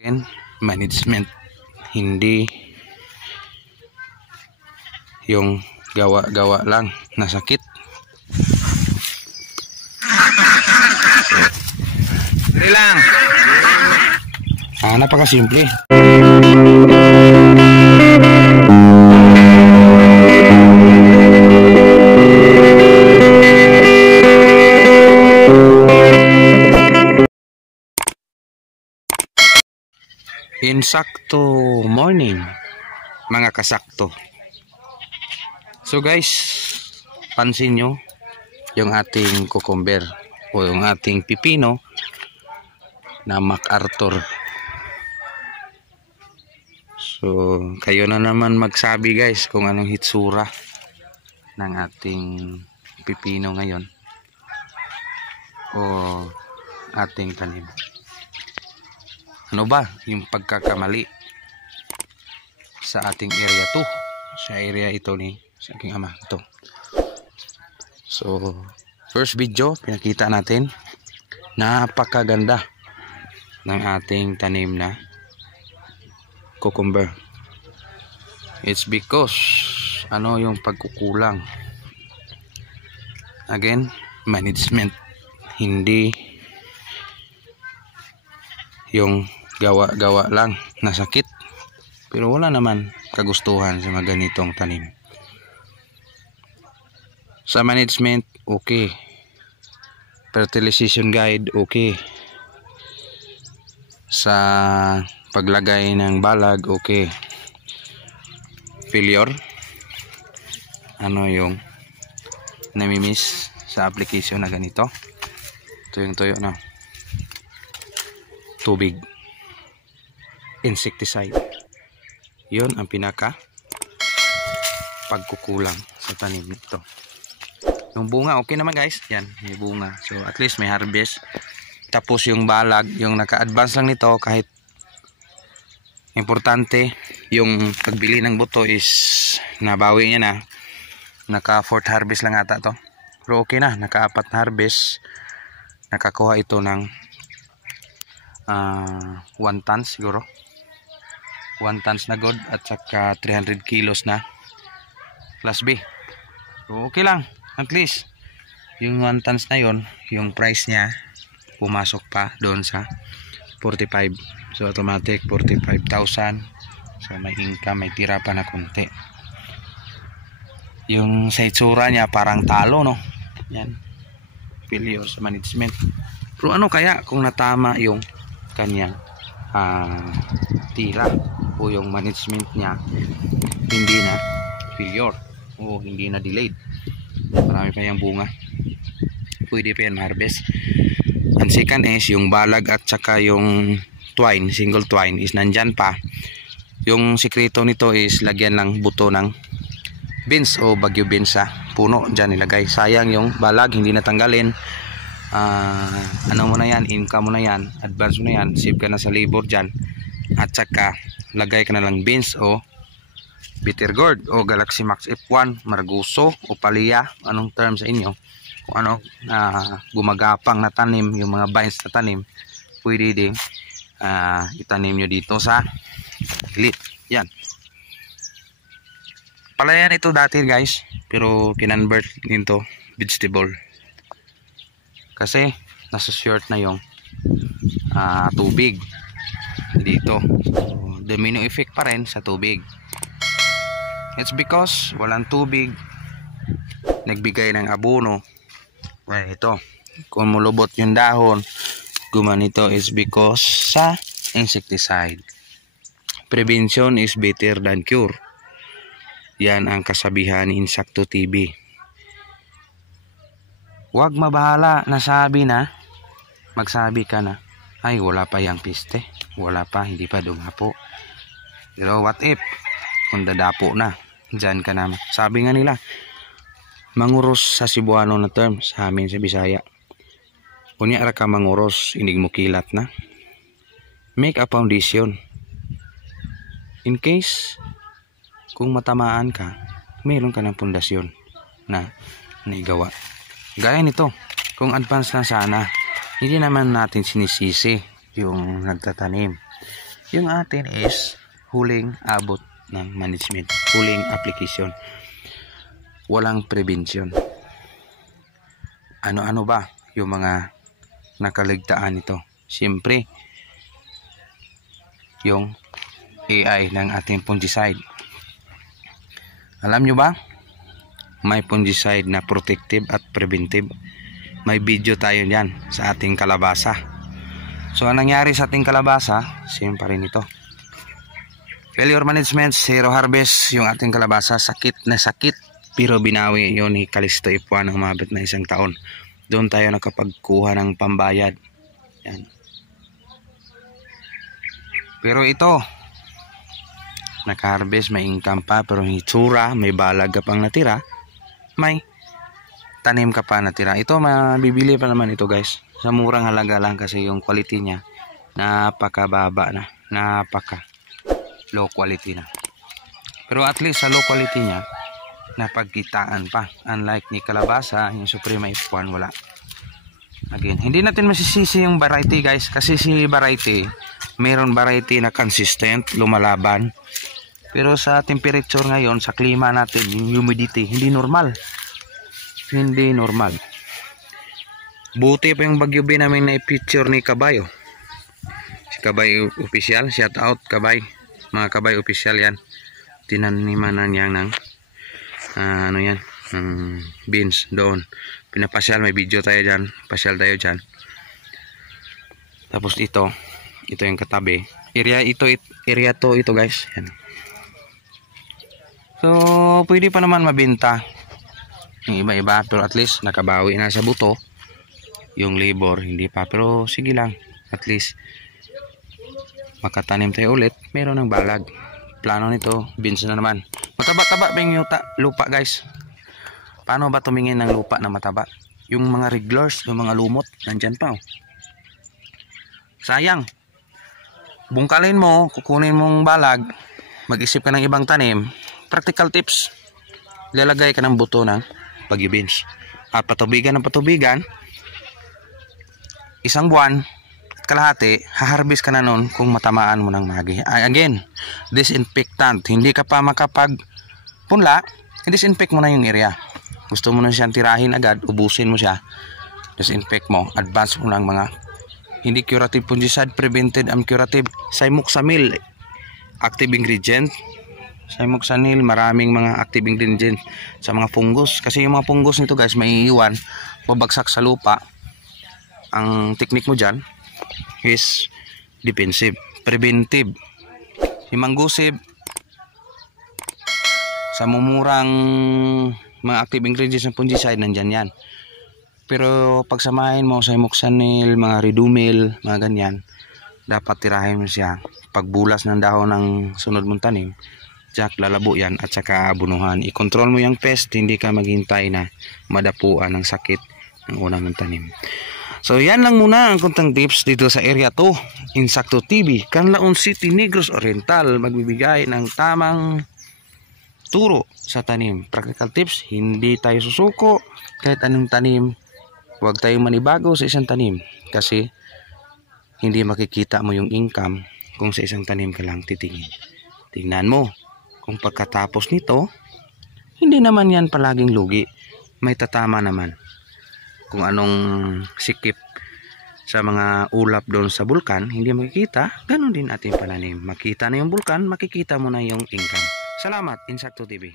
Again, management, hindi yung gawa-gawa lang na sakit. Dali lang. Napakasimple. Insakto morning, mga kasakto. So guys, pansin nyo yung ating cucumber o yung ating pipino na MacArthur. So kayo na naman magsabi guys kung anong hitsura ng ating pipino ngayon o ating tanim. Ano ba yung pagkakamali sa ating area 2? Sa area ito ni sa aking ama ito. So first video pinakita natin napakaganda ng ating tanim na cucumber. It's because ano yung pagkukulang. Again, management, hindi yung gawa-gawa lang na sakit, pero wala naman kagustuhan sa mga ganitong tanim. Sa management, okay. Fertilization guide, okay. Sa paglagay ng balag, okay. Failure, ano yung namimiss sa application na ganito? Ito yung tuyo na tubig, insecticide. Yun ang pinaka pagkukulang sa tanim nito. Yung bunga okay naman guys, yan may bunga, so at least may harvest. Tapos yung balag, yung naka-advance lang nito, kahit importante yung pagbili ng buto is nabawi niya na, naka 4th harvest lang ata to, pero okay na, naka 4 harvest, nakakuha ito ng 1 tons siguro, 1 tons na good, at saka 300 kilos na class B. So okay lang, at least yung 1 tons na yon, yung price niya pumasok pa doon sa 45, so automatic 45,000. So may income, may tira pa na konti. Yung sa itsura niya parang talo, no? Yan, failure sa management. Pero ano kaya kung natama yung kanyang tira o yung management niya hindi na failure o hindi na delayed, marami pa yung bunga, pwede pa yan harvest. Ang second is yung balag at saka yung twine, single twine is nandyan pa. Yung sikreto nito is lagyan lang buto ng beans o bagyo beans sa puno, dyan nilagay. Sayang yung balag, hindi natanggalin. Ano mo na yan, income mo na yan, advance mo na yan, save ka na sa labor dyan. At saka lagay ka na lang beans o bitter gourd o Galaxy Max F1, Marguso o Palia, anong term sa inyo, kung ano gumagapang na tanim, yung mga vines na tanim, pwede din itanim nyo dito sa gilid. Yan, palayan ito dati guys, pero kinonvert into vegetable kasi nasa short na yung tubig dito. So, domino effect pa rin sa tubig. It's because walang tubig, nagbigay ng abono. Well, ito, kung mulubot yung dahon, gumanito is because sa insecticide. Prevention is better than cure. Yan ang kasabihan ni Insakto TV. Huwag mabahala, nasabi na, magsabi ka na, ay wala pa yung piste, wala pa, hindi pa dumapo. Pero what if, kung dadapo na, dyan ka na. Sabi nga nila, manguros sa Cebuano na term, sa amin sa Bisaya. Kunya ra ka manguros, hindi mo kilat na. Make a foundation. In case, kung matamaan ka, mayroon ka ng pundasyon na naigawa. Gaya nito, kung advance lang sana, hindi naman natin sinisisi yung nagtatanim. Yung atin is huling abot ng management, huling application. Walang prevention. Ano-ano ba yung mga nakaligtaan nito? Siyempre, yung AI ng ating fungicide. Alam nyo ba? May fungicide na protective at preventive. May video tayo dyan sa ating kalabasa. So, ang nangyari sa ating kalabasa, same pa rin ito. Failure management, zero harvest. Yung ating kalabasa, sakit na sakit. Pero binawi yun ni Calisto F1 ng umabot na 1 taon. Doon tayo nakapagkuha ng pambayad. Yan. Pero ito, naka-harvest, may income pa, pero hitsura, may balag ka pang natira, may tanim ka pa natira. Ito, mabibili pa naman ito guys. Sa murang halaga lang kasi yung quality niya, napakababa na, napaka low quality na. Pero at least sa low quality niya, napagkitaan pa. Unlike ni kalabasa, yung Suprema F1, wala. Again, hindi natin masisisi yung variety guys, kasi si variety, mayroon variety na consistent, lumalaban. Pero sa temperature ngayon, sa klima natin, yung humidity, hindi normal. Hindi normal. Buti pa yung Bagyo B namin na picture ni Kabay. Si Kabay official, shout out Kabay. Mga Kabay official yan. Tinaniman na niya ng ano yan, beans doon. Pinapasyal, may video tayo dyan. Pasyal tayo dyan. Tapos ito yung katabi. Area to ito guys. Yan. So, pwede pa naman mabenta. Yung iba-iba, pero at least nakabawi na sa buto. Yung labor, hindi pa. Pero sige lang, at least makatanim tayo ulit. Meron ng balag. Plano nito, beans na naman. Mataba-taba ba yung lupa guys? Paano ba tumingin ng lupa na mataba? Yung mga regulars, yung mga lumot, nandyan pa oh. Sayang. Bungkalin mo, kukunin mong balag, mag-isip ka ng ibang tanim. Practical tips. Lalagay ka ng buto ng Bagyo beans. At patubigan ng patubigan. 1 buwan at kalahati, haharbis ka na nun kung matamaan mo ng magi. Again, disinfectant. Hindi ka pa makapagpunla, disinfect mo na yung area. Gusto mo na siyang tirahin agad, ubusin mo siya. Disinfect mo, advance mo ng mga hindi curative fungicide, prevented and curative. Cymoxamil, active ingredient. Cymoxanil, maraming mga active ingredients sa mga fungus. Kasi yung mga fungus nito guys, may iiwan, babagsak sa lupa. Ang technique mo dyan is defensive. Preventive, himanggusib, sa mumurang mga active ingredients ng fungicide, nandyan yan. Pero pagsamahin mo sa cymoxanil, mga ridumil, mga ganyan, dapat tirahin mo siya. Pagbulas ng dahon ng sunod mong tanim, jack, lalabo yan at saka abunuhan. I-control mo yung pest, hindi ka maghintay na madapuan ng sakit ng unang tanim. So yan lang muna ang kuntang tips dito sa area 2, Insakto TV, Canlaon City, Negros Oriental. Magbibigay ng tamang turo sa tanim. Practical tips, hindi tayo susuko kahit anong tanim. Huwag tayong manibago sa isang tanim kasi hindi makikita mo yung income kung sa isang tanim ka lang titingin. Tingnan mo. Kung pagkatapos nito, hindi naman yan palaging lugi. May tatama naman. Kung anong sikip sa mga ulap doon sa bulkan, hindi makikita, ganun din ating pananim. Makita na yung bulkan, makikita mo na yung income. Salamat, Insakto TV.